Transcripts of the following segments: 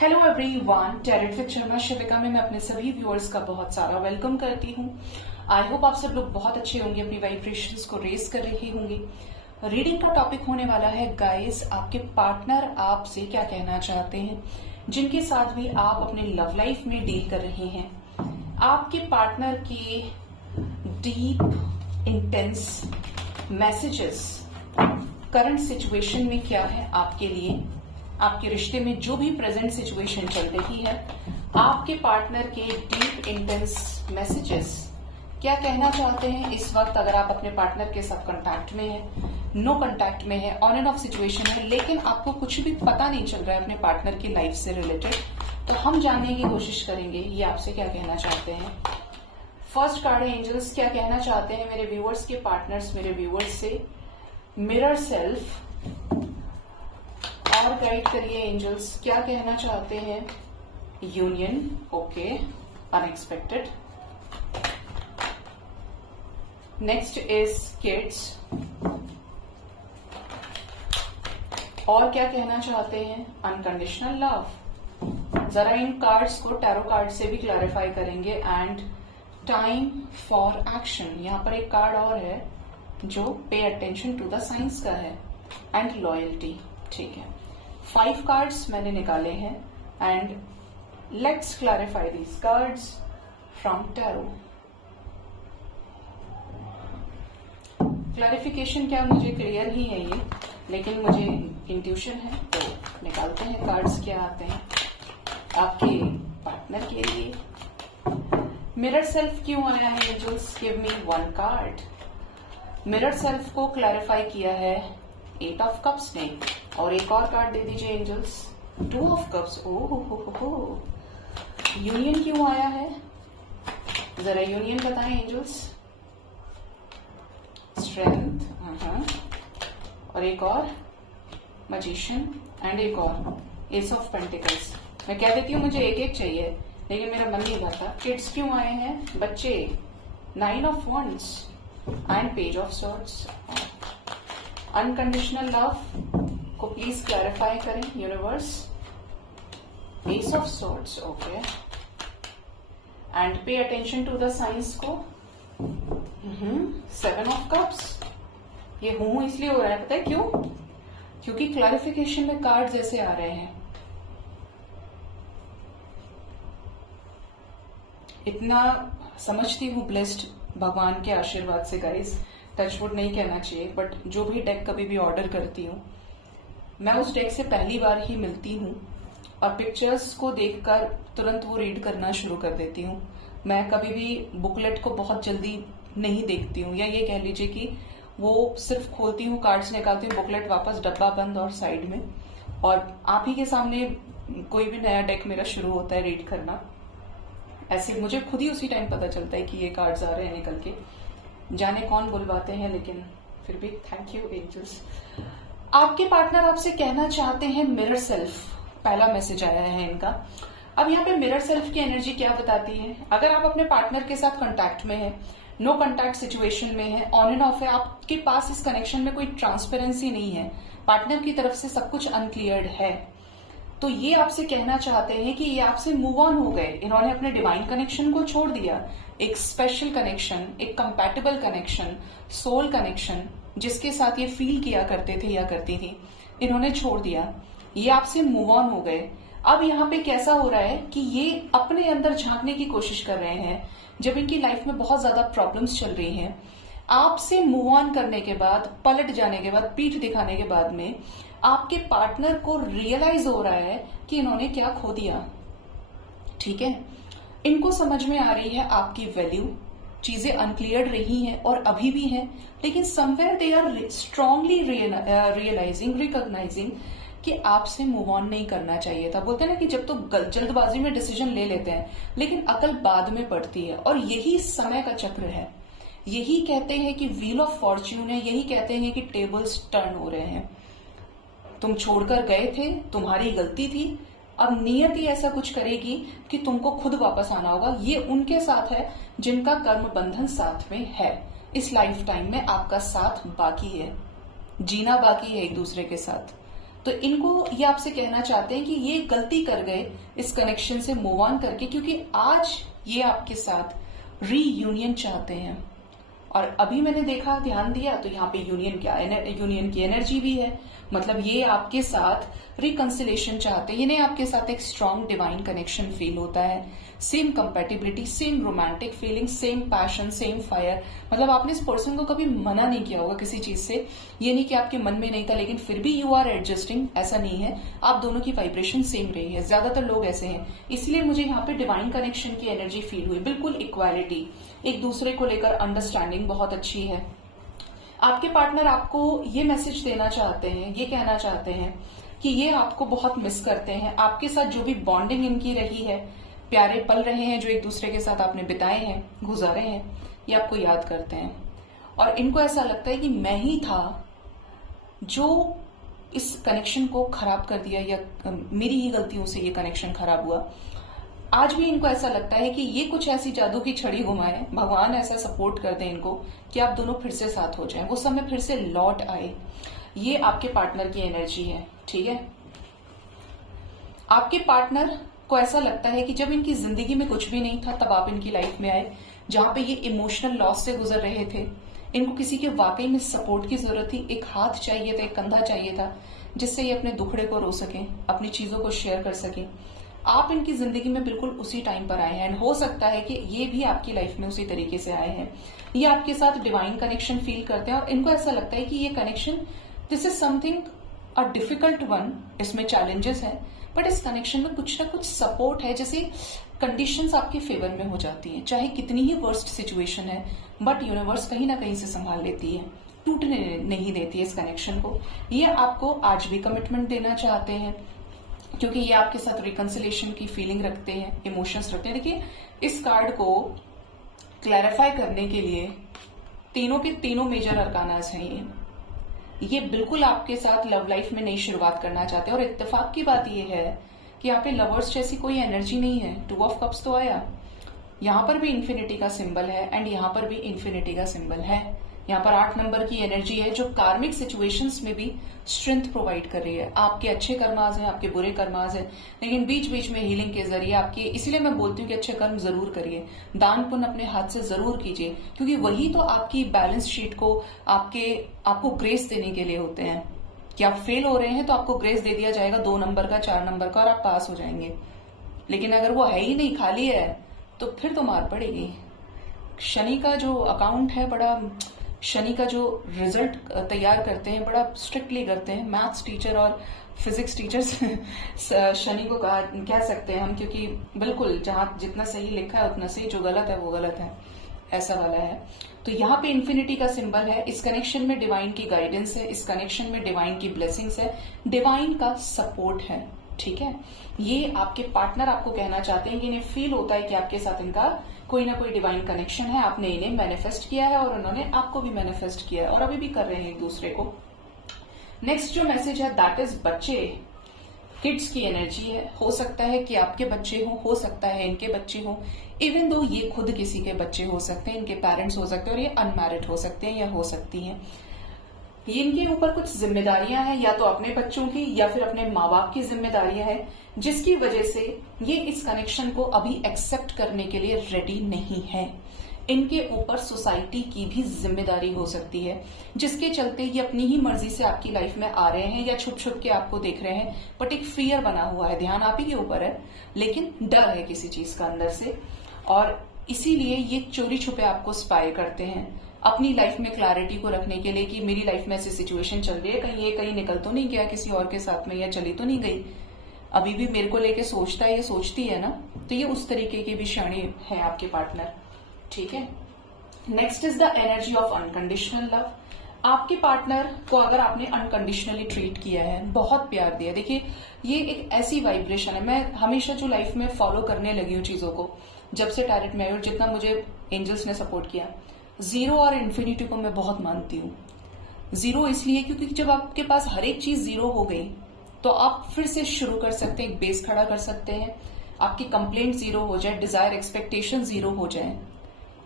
Hello everyone, tarot with Sharma Shivika में मैं अपने सभी व्यूअर्स का बहुत सारा वेलकम करती हूँ। आई होप आप सब लोग बहुत अच्छे होंगे, अपनी वाइब्रेशंस को रेस कर रहे होंगे। रीडिंग का टॉपिक होने वाला है गाइस, आपके पार्टनर आपसे क्या कहना चाहते हैं, जिनके साथ भी आप अपने लव लाइफ में डील कर रहे हैं। आपके पार्टनर के deep intense messages current situation में क्या है आपके लिए, आपके रिश्ते में जो भी प्रेजेंट सिचुएशन चल रही है, आपके पार्टनर के डीप इंटेंस मैसेजेस क्या कहना चाहते हैं इस वक्त। अगर आप अपने पार्टनर के साथ कांटेक्ट में है, नो कांटेक्ट में है, ऑन एंड ऑफ सिचुएशन है, लेकिन आपको कुछ भी पता नहीं चल रहा है अपने पार्टनर की लाइफ से रिलेटेड, तो हम जानने की कोशिश करेंगे ये आपसे क्या कहना चाहते हैं। फर्स्ट कार्ड है एंजल्स, क्या कहना चाहते हैं मेरे व्यूअर्स के पार्टनर्स मेरे व्यूअर्स से। मिरर सेल्फ और गाइड करिए एंजल्स, क्या कहना चाहते हैं। Union, okay, unexpected. Next is kids, और क्या कहना चाहते हैं। Unconditional love. जरा इन कार्ड्स को टैरो कार्ड से भी क्लैरिफाई करेंगे। एंड टाइम फॉर एक्शन, यहां पर एक कार्ड और है जो पे अटेंशन टू द साइंस का है। एंड लॉयल्टी, ठीक है। 5 कार्ड्स मैंने निकाले हैं and let's clarify these cards from tarot. Clarification क्या, मुझे क्लियर ही है ये, लेकिन मुझे इंट्यूशन है तो निकालते हैं कार्ड्स क्या आते हैं आपके पार्टनर के लिए। मिरर सेल्फ क्यों आया है angels, give me 1 card. Mirror self को क्लैरिफाई किया है 8 ऑफ कप्स ने, और एक और कार्ड दे दीजिए एंजल्स, 2 ऑफ कप्स। ओहो, यूनियन क्यों आया है, जरा यूनियन बताएं एंजल्स। स्ट्रेंथ, और एक और मैजिशियन, एंड एक और एस ऑफ पेंटिकल्स। मैं कह देती हूँ मुझे एक एक चाहिए, लेकिन मेरा मन नहीं करता। किड्स क्यों आए हैं, बच्चे। 9 of wands and page of swords. Unconditional love को प्लीज क्लैरिफाई करें universe. Ace of swords, okay, and pay attention to the science को। 7 ऑफ कप्स। ये हूं इसलिए हो रहा है, पता है क्यों, क्योंकि क्लैरिफिकेशन में कार्ड जैसे आ रहे हैं। इतना समझती हूँ ब्लेस्ड भगवान के आशीर्वाद से गाइस, टचवुड नहीं कहना चाहिए, बट जो भी डेक कभी भी ऑर्डर करती हूँ मैं उस डेक से पहली बार ही मिलती हूँ और पिक्चर्स को देखकर तुरंत वो रीड करना शुरू कर देती हूँ। मैं कभी भी बुकलेट को बहुत जल्दी नहीं देखती हूँ, या ये कह लीजिए कि वो सिर्फ खोलती हूँ, कार्ड्स निकालती हूँ, बुकलेट वापस डब्बा बंद और साइड में, और आप ही के सामने कोई भी नया डेक मेरा शुरू होता है रीड करना। ऐसे मुझे खुद ही उसी टाइम पता चलता है कि ये कार्ड्स आ रहे हैं निकल के, जाने कौन बुलवाते हैं, लेकिन फिर भी थैंक यू एंजल्स। आपके पार्टनर आपसे कहना चाहते हैं मिरर सेल्फ, पहला मैसेज आया है इनका। अब यहाँ पे मिरर सेल्फ की एनर्जी क्या बताती है, अगर आप अपने पार्टनर के साथ कांटेक्ट में है, नो कांटेक्ट सिचुएशन में है, ऑन एंड ऑफ है, आपके पास इस कनेक्शन में कोई ट्रांसपेरेंसी नहीं है, पार्टनर की तरफ से सब कुछ अनक्लियर्ड है, तो ये आपसे कहना चाहते हैं कि ये आपसे मूव ऑन हो गए। इन्होंने अपने डिवाइन कनेक्शन को छोड़ दिया, एक स्पेशल कनेक्शन, एक कंपैटिबल कनेक्शन, सोल कनेक्शन, जिसके साथ ये फील किया करते थे या करती थी, इन्होंने छोड़ दिया, ये आपसे मूव ऑन हो गए। अब यहाँ पे कैसा हो रहा है कि ये अपने अंदर झांकने की कोशिश कर रहे हैं, जब इनकी लाइफ में बहुत ज्यादा प्रॉब्लम्स चल रही हैं। आपसे मूव ऑन करने के बाद, पलट जाने के बाद, पीठ दिखाने के बाद में आपके पार्टनर को रियलाइज हो रहा है कि इन्होंने क्या खो दिया, ठीक है। इनको समझ में आ रही है आपकी वैल्यू, चीजें अनक्लियर रही हैं और अभी भी हैं, लेकिन somewhere they are strongly realising, recognising कि आपसे मूव ऑन नहीं करना चाहिए था। बोलते हैं ना कि जब तो जल्दबाजी में डिसीजन ले लेते हैं, लेकिन अकल बाद में पड़ती है, और यही समय का चक्र है। यही कहते हैं कि व्हील ऑफ फॉर्च्यून है, यही कहते हैं कि टेबल्स टर्न हो रहे हैं। तुम छोड़कर गए थे, तुम्हारी गलती थी, अब नियत ही ऐसा कुछ करेगी कि तुमको खुद वापस आना होगा। ये उनके साथ है जिनका कर्म बंधन साथ में है, इस लाइफ टाइम में आपका साथ बाकी है, जीना बाकी है एक दूसरे के साथ। तो इनको ये आपसे कहना चाहते हैं कि ये गलती कर गए इस कनेक्शन से मूव ऑन करके, क्योंकि आज ये आपके साथ रीयूनियन चाहते हैं। और अभी मैंने देखा, ध्यान दिया, तो यहाँ पे यूनियन की एनर्जी भी है, मतलब ये आपके साथ रिकंसिलेशन चाहते हैं। इन्हें आपके साथ एक स्ट्रॉन्ग डिवाइन कनेक्शन फील होता है, same compatibility, same romantic feeling, same passion, same fire. मतलब आपने इस पर्सन को कभी मना नहीं किया होगा किसी चीज से, ये नहीं कि आपके मन में नहीं था लेकिन फिर भी यू आर एडजस्टिंग, ऐसा नहीं है। आप दोनों की वाइब्रेशन सेम रही है, ज्यादातर लोग ऐसे हैं। इसलिए मुझे यहाँ पे डिवाइन कनेक्शन की एनर्जी फील हुई, बिल्कुल इक्वालिटी, एक दूसरे को लेकर अंडरस्टैंडिंग बहुत अच्छी है। आपके पार्टनर आपको ये मैसेज देना चाहते हैं, ये कहना चाहते हैं कि ये आपको बहुत मिस करते हैं। आपके साथ जो भी बॉन्डिंग इनकी रही है, प्यारे पल रहे हैं जो एक दूसरे के साथ आपने बिताए हैं, गुजारे हैं, ये आपको याद करते हैं। और इनको ऐसा लगता है कि मैं ही था जो इस कनेक्शन को खराब कर दिया, या मेरी ही गलतियों से ये कनेक्शन खराब हुआ। आज भी इनको ऐसा लगता है कि ये कुछ ऐसी जादू की छड़ी घुमाए, भगवान ऐसा सपोर्ट कर दे इनको कि आप दोनों फिर से साथ हो जाएं, वो समय फिर से लौट आए। ये आपके पार्टनर की एनर्जी है, ठीक है। आपके पार्टनर को ऐसा लगता है कि जब इनकी जिंदगी में कुछ भी नहीं था तब आप इनकी लाइफ में आए, जहां पे ये इमोशनल लॉस से गुजर रहे थे। इनको किसी के वाकई में सपोर्ट की जरूरत थी, एक हाथ चाहिए था, एक कंधा चाहिए था, जिससे ये अपने दुखड़े को रो सकें, अपनी चीजों को शेयर कर सकें। आप इनकी जिंदगी में बिल्कुल उसी टाइम पर आए हैं, एंड हो सकता है कि ये भी आपकी लाइफ में उसी तरीके से आए हैं। ये आपके साथ डिवाइन कनेक्शन फील करते हैं और इनको ऐसा लगता है कि ये connection, this is something a difficult one, इसमें चैलेंजेस हैं, बट इस कनेक्शन में कुछ ना कुछ सपोर्ट है। जैसे कंडीशंस आपके फेवर में हो जाती हैं, चाहे कितनी ही वर्स्ट सिचुएशन है, बट यूनिवर्स कहीं ना कहीं से संभाल लेती है, टूटने नहीं देती है इस कनेक्शन को। ये आपको आज भी कमिटमेंट देना चाहते हैं, क्योंकि ये आपके साथ रिकंसिलेशन की फीलिंग रखते हैं, इमोशंस रखते हैं। देखिए, इस कार्ड को क्लैरिफाई करने के लिए तीनों के तीनों मेजर अरकानास हैं। ये बिल्कुल आपके साथ लव लाइफ में नई शुरुआत करना चाहते हैं। और इत्तेफाक की बात ये है कि यहाँ पे लवर्स जैसी कोई एनर्जी नहीं है। 2 ऑफ कप्स तो आया, यहाँ पर भी इन्फिनिटी का सिंबल है एंड यहाँ पर भी इन्फिनिटी का सिंबल है। यहाँ पर 8 नंबर की एनर्जी है जो कार्मिक सिचुएशंस में भी स्ट्रेंथ प्रोवाइड कर रही है। आपके अच्छे कर्माज हैं, आपके बुरे कर्माज हैं, लेकिन बीच बीच में हीलिंग के जरिए आपके, इसलिए मैं बोलती हूँ कि अच्छे कर्म जरूर करिए, दान पुण्य अपने हाथ से जरूर कीजिए, क्योंकि वही तो आपकी बैलेंस शीट को आपको ग्रेस देने के लिए होते हैं। कि आप फेल हो रहे हैं तो आपको ग्रेस दे दिया जाएगा 2 नंबर का, 4 नंबर का, और आप पास हो जाएंगे। लेकिन अगर वो है ही नहीं, खाली है, तो फिर तो मार पड़ेगी। शनि का जो अकाउंट है, बड़ा शनि का जो रिजल्ट तैयार करते हैं बड़ा स्ट्रिक्टली करते हैं। मैथ्स टीचर और फिजिक्स टीचर्स शनि को कह सकते हैं हम, क्योंकि बिल्कुल जहां जितना सही लिखा है उतना सही, जो गलत है वो गलत है, ऐसा वाला है। तो यहाँ पे इन्फिनिटी का सिंबल है। इस कनेक्शन में डिवाइन की गाइडेंस है, इस कनेक्शन में डिवाइन की ब्लेसिंग्स है, डिवाइन का सपोर्ट है, ठीक है। ये आपके पार्टनर आपको कहना चाहते हैं कि इन्हें फील होता है कि आपके साथ इनका कोई ना कोई डिवाइन कनेक्शन है। आपने इन्हें मैनिफेस्ट किया है और उन्होंने आपको भी मैनिफेस्ट किया है, और अभी भी कर रहे हैं एक दूसरे को। नेक्स्ट जो मैसेज है दैट इज बच्चे, किड्स की एनर्जी है। हो सकता है कि आपके बच्चे हो सकता है इनके बच्चे हो, इवन दो ये खुद किसी के बच्चे हो सकते हैं, इनके पेरेंट्स हो सकते हैं, और ये अनमैरिड हो सकते हैं या हो सकती हैं। ये इनके ऊपर कुछ जिम्मेदारियां हैं, या तो अपने बच्चों की या फिर अपने माँ बाप की जिम्मेदारियां हैं, जिसकी वजह से ये इस कनेक्शन को अभी एक्सेप्ट करने के लिए रेडी नहीं है। इनके ऊपर सोसाइटी की भी जिम्मेदारी हो सकती है, जिसके चलते ये अपनी ही मर्जी से आपकी लाइफ में आ रहे हैं या छुप छुप के आपको देख रहे हैं, बट एक फियर बना हुआ है, ध्यान आप ही के ऊपर है, लेकिन डर है किसी चीज का अंदर से, और इसीलिए ये चोरी छुपे आपको स्पाई करते हैं अपनी लाइफ में क्लैरिटी को रखने के लिए कि मेरी लाइफ में ऐसी सिचुएशन चल रही है, कहीं ये कहीं निकल तो नहीं गया किसी और के साथ में, या चली तो नहीं गई, अभी भी मेरे को लेके सोचता है, ये सोचती है ना। तो ये उस तरीके की भी क्षणी है आपके पार्टनर, ठीक है। Next is the energy of unconditional love. आपके पार्टनर को अगर आपने अनकंडीशनली ट्रीट किया है, बहुत प्यार दिया, देखिए ये एक ऐसी वाइब्रेशन है। मैं हमेशा जो लाइफ में फॉलो करने लगी हूँ चीजों को, जब से टैरेट में आई और जितना मुझे एंजल्स ने सपोर्ट किया, 0 और इन्फिनिटी को मैं बहुत मानती हूँ। 0 इसलिए क्योंकि जब आपके पास हर एक चीज 0 हो गई तो आप फिर से शुरू कर सकते हैं, एक बेस खड़ा कर सकते हैं, आपकी कंप्लेंट 0 हो जाए, डिजायर एक्सपेक्टेशन 0 हो जाए,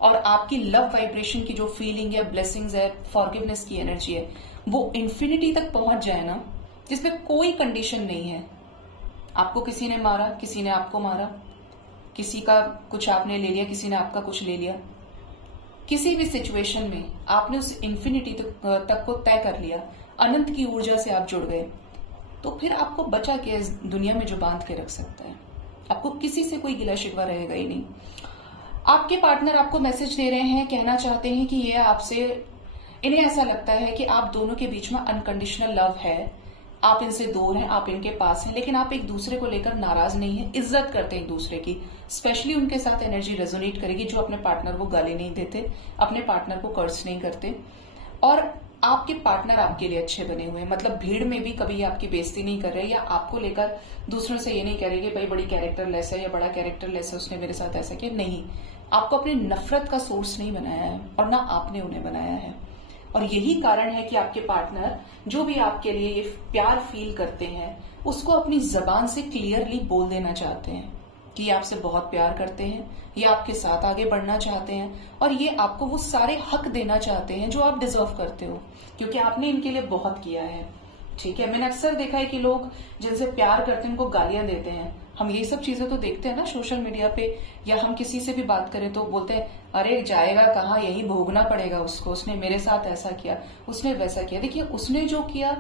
और आपकी लव वाइब्रेशन की जो फीलिंग है, ब्लेसिंग्स है, फॉरगिवनेस की एनर्जी है, वो इन्फिनिटी तक पहुंच जाए ना, जिसमें कोई कंडीशन नहीं है। आपको किसी ने मारा, किसी ने आपको मारा, किसी का कुछ आपने ले लिया, किसी ने आपका कुछ ले लिया, किसी भी सिचुएशन में आपने उस इन्फिनिटी तक को तय कर लिया, अनंत की ऊर्जा से आप जुड़ गए, तो फिर आपको बचा क्या इस दुनिया में जो बांध के रख सकता है? आपको किसी से कोई गिला शिकवा रहेगा ही नहीं। आपके पार्टनर आपको मैसेज दे रहे हैं, कहना चाहते हैं कि ये आपसे, इन्हें ऐसा लगता है कि आप दोनों के बीच में अनकंडीशनल लव है, आप इनसे दूर हैं, आप इनके पास हैं, लेकिन आप एक दूसरे को लेकर नाराज नहीं है, इज्जत करते हैं एक दूसरे की। स्पेशली उनके साथ एनर्जी रेजोनेट करेगी जो अपने पार्टनर को गाली नहीं देते, अपने पार्टनर को कर्ज नहीं करते, और आपके पार्टनर आपके लिए अच्छे बने हुए हैं। मतलब भीड़ में भी कभी आपकी बेइज्जती नहीं कर रहे, या आपको लेकर दूसरों से ये नहीं कह रहे कि भाई बड़ी कैरेक्टर लेस है या बड़ा कैरेक्टर लेस है, उसने मेरे साथ ऐसा किया। नहीं, आपको अपनी नफरत का सोर्स नहीं बनाया है और ना आपने उन्हें बनाया है। और यही कारण है कि आपके पार्टनर जो भी आपके लिए ये प्यार फील करते हैं उसको अपनी जबान से क्लियरली बोल देना चाहते हैं कि ये आपसे बहुत प्यार करते हैं, ये आपके साथ आगे बढ़ना चाहते हैं, और ये आपको वो सारे हक देना चाहते हैं जो आप डिजर्व करते हो, क्योंकि आपने इनके लिए बहुत किया है। ठीक है, मैंने अक्सर देखा है कि लोग जिनसे प्यार करते हैं उनको गालियां देते हैं। हम ये सब चीजें तो देखते हैं ना सोशल मीडिया पे, या हम किसी से भी बात करें तो बोलते हैं अरे जाएगा कहाँ, यही भोगना पड़ेगा उसको, उसने मेरे साथ ऐसा किया, उसने वैसा किया। देखिए, उसने जो किया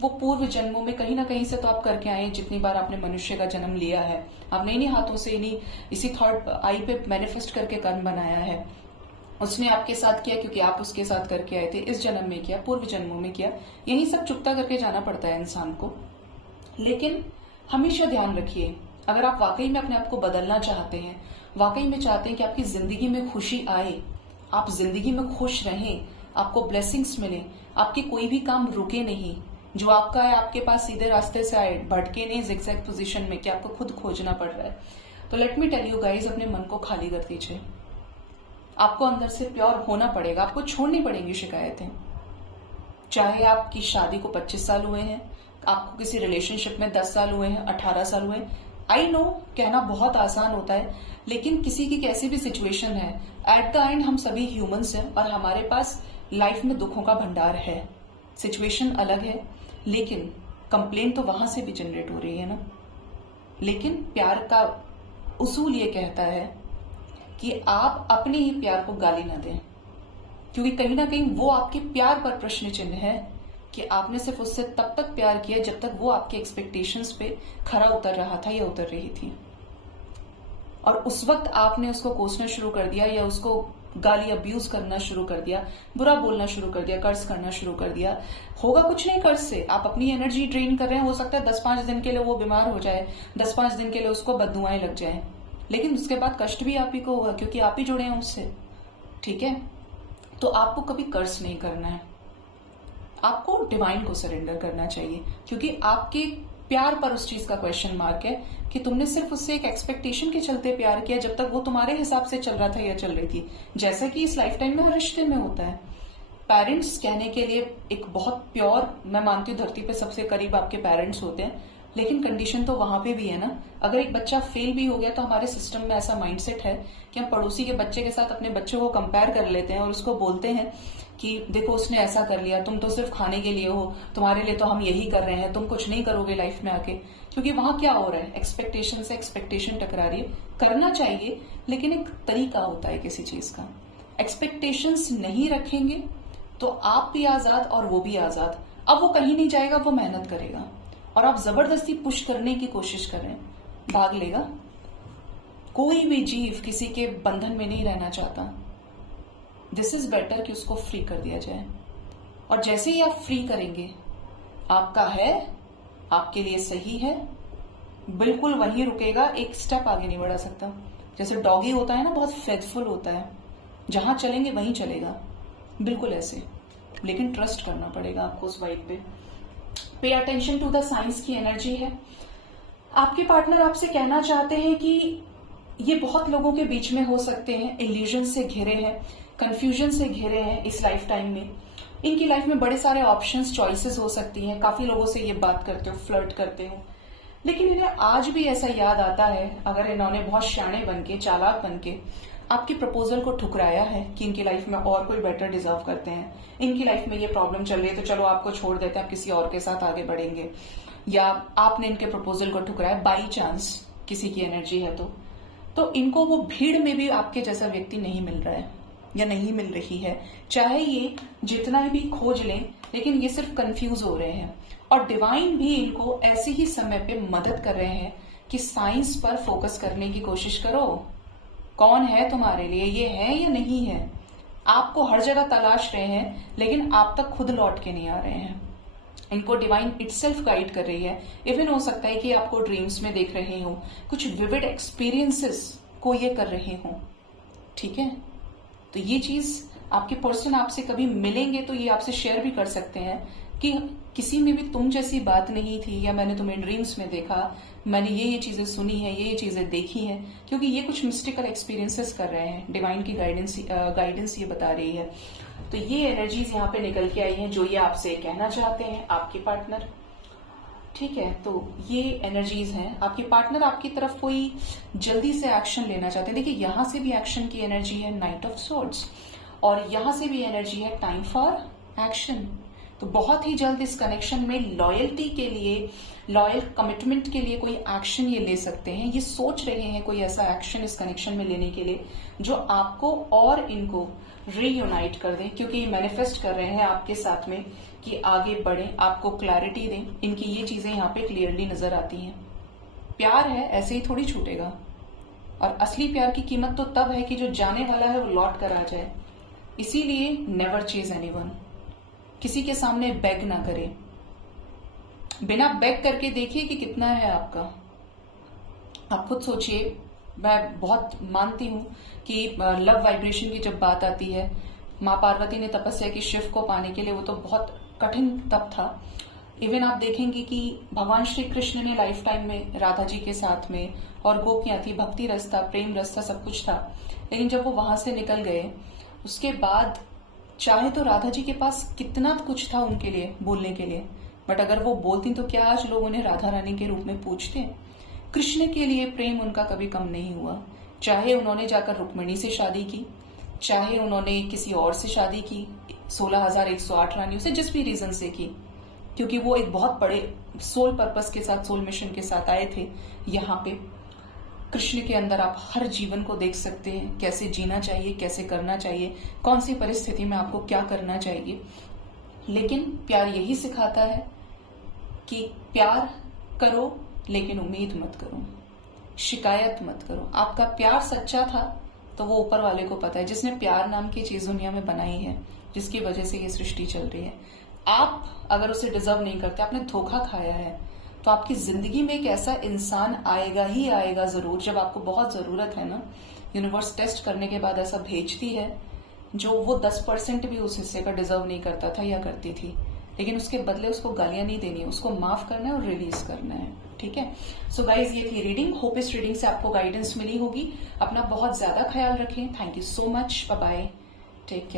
वो पूर्व जन्मों में कहीं ना कहीं से तो आप करके आए। जितनी बार आपने मनुष्य का जन्म लिया है, आपने इन्हीं हाथों से, इसी थॉट आई पे मैनिफेस्ट करके कर्म बनाया है। उसने आपके साथ किया क्योंकि आप उसके साथ करके आए थे, इस जन्म में किया, पूर्व जन्मों में किया, यही सब चुकता करके जाना पड़ता है इंसान को। लेकिन हमेशा ध्यान रखिए, अगर आप वाकई में अपने आप को बदलना चाहते हैं, वाकई में चाहते हैं कि आपकी जिंदगी में खुशी आए, आप जिंदगी में खुश रहें, आपको ब्लेसिंग्स मिले, आपके कोई भी काम रुके नहीं, जो आपका है आपके पास सीधे रास्ते से आए, भटके नहीं जिगजैग पोजीशन में कि आपको खुद खोजना पड़ रहा है, तो let me tell you guys, अपने मन को खाली कर दीजिए। आपको अंदर से प्योर होना पड़ेगा, आपको छोड़नी पड़ेंगी शिकायतें। चाहे आपकी शादी को 25 साल हुए हैं, आपको किसी रिलेशनशिप में 10 साल हुए हैं, 18 साल हुए हैं, आई नो कहना बहुत आसान होता है, लेकिन किसी की कैसी भी सिचुएशन है, एट द एंड हम सभी ह्यूमंस हैं और हमारे पास लाइफ में दुखों का भंडार है। सिचुएशन अलग है, लेकिन कंप्लेन तो वहां से भी जनरेट हो रही है ना। लेकिन प्यार का उसूल ये कहता है कि आप अपने ही प्यार को गाली ना दें, क्योंकि कहीं ना कहीं वो आपके प्यार पर प्रश्न चिन्ह है कि आपने सिर्फ उससे तब तक प्यार किया जब तक वो आपके एक्सपेक्टेशंस पे खरा उतर रहा था या उतर रही थी, और उस वक्त आपने उसको कोसना शुरू कर दिया या उसको गाली अब्यूज करना शुरू कर दिया, बुरा बोलना शुरू कर दिया, कर्ज करना शुरू कर दिया। होगा कुछ नहीं कर्ज से, आप अपनी एनर्जी ड्रेन कर रहे हैं। हो सकता है 10-5 दिन के लिए वो बीमार हो जाए, 10-5 दिन के लिए उसको बददुआएं लग जाए, लेकिन उसके बाद कष्ट भी आप ही को होगा क्योंकि आप ही जुड़े हैं उससे। ठीक है, तो आपको कभी कर्ज नहीं करना है, आपको डिवाइन को सरेंडर करना चाहिए, क्योंकि आपके प्यार पर उस चीज का क्वेश्चन मार्क है कि तुमने सिर्फ उससे एक एक्सपेक्टेशन के चलते प्यार किया जब तक वो तुम्हारे हिसाब से चल रहा था या चल रही थी, जैसा कि इस लाइफ टाइम में हर रिश्ते में होता है। पेरेंट्स कहने के लिए एक बहुत प्योर, मैं मानती हूँ धरती पे सबसे करीब आपके पेरेंट्स होते हैं, लेकिन कंडीशन तो वहां पे भी है ना। अगर एक बच्चा फेल भी हो गया तो हमारे सिस्टम में ऐसा माइंडसेट है कि हम पड़ोसी के बच्चे के साथ अपने बच्चे को कंपेयर कर लेते हैं और उसको बोलते हैं कि देखो उसने ऐसा कर लिया, तुम तो सिर्फ खाने के लिए हो, तुम्हारे लिए तो हम यही कर रहे हैं, तुम कुछ नहीं करोगे लाइफ में आके। क्योंकि वहां क्या हो रहा है, एक्सपेक्टेशन से एक्सपेक्टेशन टकरा रही है। करना चाहिए, लेकिन एक तरीका होता है किसी चीज का। एक्सपेक्टेशंस नहीं रखेंगे तो आप भी आजाद और वो भी आजाद। अब वो कहीं नहीं जाएगा, वो मेहनत करेगा, और आप जबरदस्ती पुश करने की कोशिश कर रहे हैं, भाग लेगा। कोई भी जीव किसी के बंधन में नहीं रहना चाहता। दिस इज बेटर कि उसको फ्री कर दिया जाए, और जैसे ही आप फ्री करेंगे, आपका है, आपके लिए सही है, बिल्कुल वहीं रुकेगा, एक स्टेप आगे नहीं बढ़ा सकता। जैसे डॉगी होता है ना, बहुत फेथफुल होता है, जहां चलेंगे वहीं चलेगा, बिल्कुल ऐसे। लेकिन ट्रस्ट करना पड़ेगा आपको उस वाइब पे। Pay attention to the science की एनर्जी है। आपके पार्टनर आपसे कहना चाहते हैं कि ये बहुत लोगों के बीच में हो सकते हैं, इल्यूजन से घिरे हैं, कंफ्यूजन से घिरे हैं इस लाइफ टाइम में। इनकी लाइफ में बड़े सारे ऑप्शंस, चॉइसेस हो सकती हैं। काफी लोगों से ये बात करते हो, फ्लर्ट करते हो, लेकिन इन्हें आज भी ऐसा याद आता है, अगर इन्होंने बहुत शाणे बनके, चालाक बनके आपकी प्रपोजल को ठुकराया है कि इनकी लाइफ में और कोई बेटर डिजर्व करते हैं, इनकी लाइफ में ये प्रॉब्लम चल रही है तो चलो आपको छोड़ देते हैं, आप किसी और के साथ आगे बढ़ेंगे, या आपने इनके प्रपोजल को ठुकराया बाई चांस किसी की एनर्जी है तो इनको वो भीड़ में भी आपके जैसा व्यक्ति नहीं मिल रहा है या नहीं मिल रही है। चाहे ये जितना भी खोज लें, लेकिन ये सिर्फ कंफ्यूज हो रहे हैं। और डिवाइन भी इनको ऐसे ही समय पे मदद कर रहे हैं कि साइंस पर फोकस करने की कोशिश करो। कौन है तुम्हारे लिए, ये है या नहीं है। आपको हर जगह तलाश रहे हैं, लेकिन आप तक खुद लौट के नहीं आ रहे हैं। इनको डिवाइन इटसेल्फ गाइड कर रही है। इवन हो सकता है कि आपको ड्रीम्स में देख रहे हो, कुछ विविड एक्सपीरियंसेस को ये कर रहे हो। ठीक है, तो ये चीज आपके पर्सन आपसे कभी मिलेंगे तो ये आपसे शेयर भी कर सकते हैं कि किसी में भी तुम जैसी बात नहीं थी, या मैंने तुम्हें ड्रीम्स में देखा, मैंने ये चीजें सुनी है, ये चीजें देखी हैं, क्योंकि ये कुछ मिस्टिकल एक्सपीरियंसेस कर रहे हैं। डिवाइन की गाइडेंस ये बता रही है। तो ये एनर्जीज यहाँ पे निकल के आई हैं जो ये आपसे कहना चाहते हैं आपके पार्टनर। ठीक है, तो ये एनर्जीज हैं। आपके पार्टनर आपकी तरफ कोई जल्दी से एक्शन लेना चाहते हैं। देखिए, यहां से भी एक्शन की एनर्जी है, नाइट ऑफ सोर्ड्स, और यहां से भी एनर्जी है टाइम फॉर एक्शन। तो बहुत ही जल्द इस कनेक्शन में लॉयल्टी के लिए, लॉयल कमिटमेंट के लिए कोई एक्शन ये ले सकते हैं। ये सोच रहे हैं कोई ऐसा एक्शन इस कनेक्शन में लेने के लिए जो आपको और इनको रीयूनाइट कर दें, क्योंकि ये मैनिफेस्ट कर रहे हैं आपके साथ में कि आगे बढ़ें, आपको क्लैरिटी दें। इनकी ये चीजें यहाँ पे क्लियरली नजर आती हैं। प्यार है, ऐसे ही थोड़ी छूटेगा। और असली प्यार की कीमत तो तब है कि जो जाने वाला है वो लौट कर आ जाए। इसीलिए नेवर चेज एनीवन। किसी के सामने बेग ना करें। बिना बेग करके देखिए कि कितना है आपका। आप खुद सोचिए। मैं बहुत मानती हूं कि लव वाइब्रेशन की जब बात आती है, माँ पार्वती ने तपस्या की शिव को पाने के लिए, वो तो बहुत कठिन तप था। इवन आप देखेंगे कि भगवान श्री कृष्ण ने लाइफ टाइम में राधा जी के साथ में, और गोपियां थी, भक्ति रस था, प्रेम रस था, सब कुछ था। लेकिन जब वो वहां से निकल गए, उसके बाद चाहे तो राधा जी के पास कितना कुछ था उनके लिए बोलने के लिए, बट अगर वो बोलती तो क्या आज लोग उन्हें राधा रानी के रूप में पूछते। कृष्ण के लिए प्रेम उनका कभी कम नहीं हुआ। चाहे उन्होंने जाकर रुक्मिणी से शादी की, चाहे उन्होंने किसी और से शादी की, 16,108 रानियों से, जिस भी रीजन से की, क्योंकि वो एक बहुत बड़े सोल पर्पस के साथ, सोल मिशन के साथ आए थे यहाँ पे। कृष्ण के अंदर आप हर जीवन को देख सकते हैं, कैसे जीना चाहिए, कैसे करना चाहिए, कौन सी परिस्थिति में आपको क्या करना चाहिए। लेकिन प्यार यही सिखाता है कि प्यार करो, लेकिन उम्मीद मत करो, शिकायत मत करो। आपका प्यार सच्चा था तो वो ऊपर वाले को पता है, जिसने प्यार नाम की चीज दुनिया में बनाई है, जिसकी वजह से ये सृष्टि चल रही है। आप अगर उसे डिजर्व नहीं करते, आपने धोखा खाया है, तो आपकी जिंदगी में एक ऐसा इंसान आएगा ही आएगा जरूर, जब आपको बहुत जरूरत है ना। यूनिवर्स टेस्ट करने के बाद ऐसा भेजती है जो वो 10% भी उस हिस्से का डिजर्व नहीं करता था या करती थी, लेकिन उसके बदले उसको गालियां नहीं देनी है, उसको माफ करना है और रिलीज करना है। ठीक है, सो गाइज, ये थी रीडिंग। होप इस रीडिंग से आपको गाइडेंस मिली होगी। अपना बहुत ज्यादा ख्याल रखें। Thank you so much. Bye bye, take care.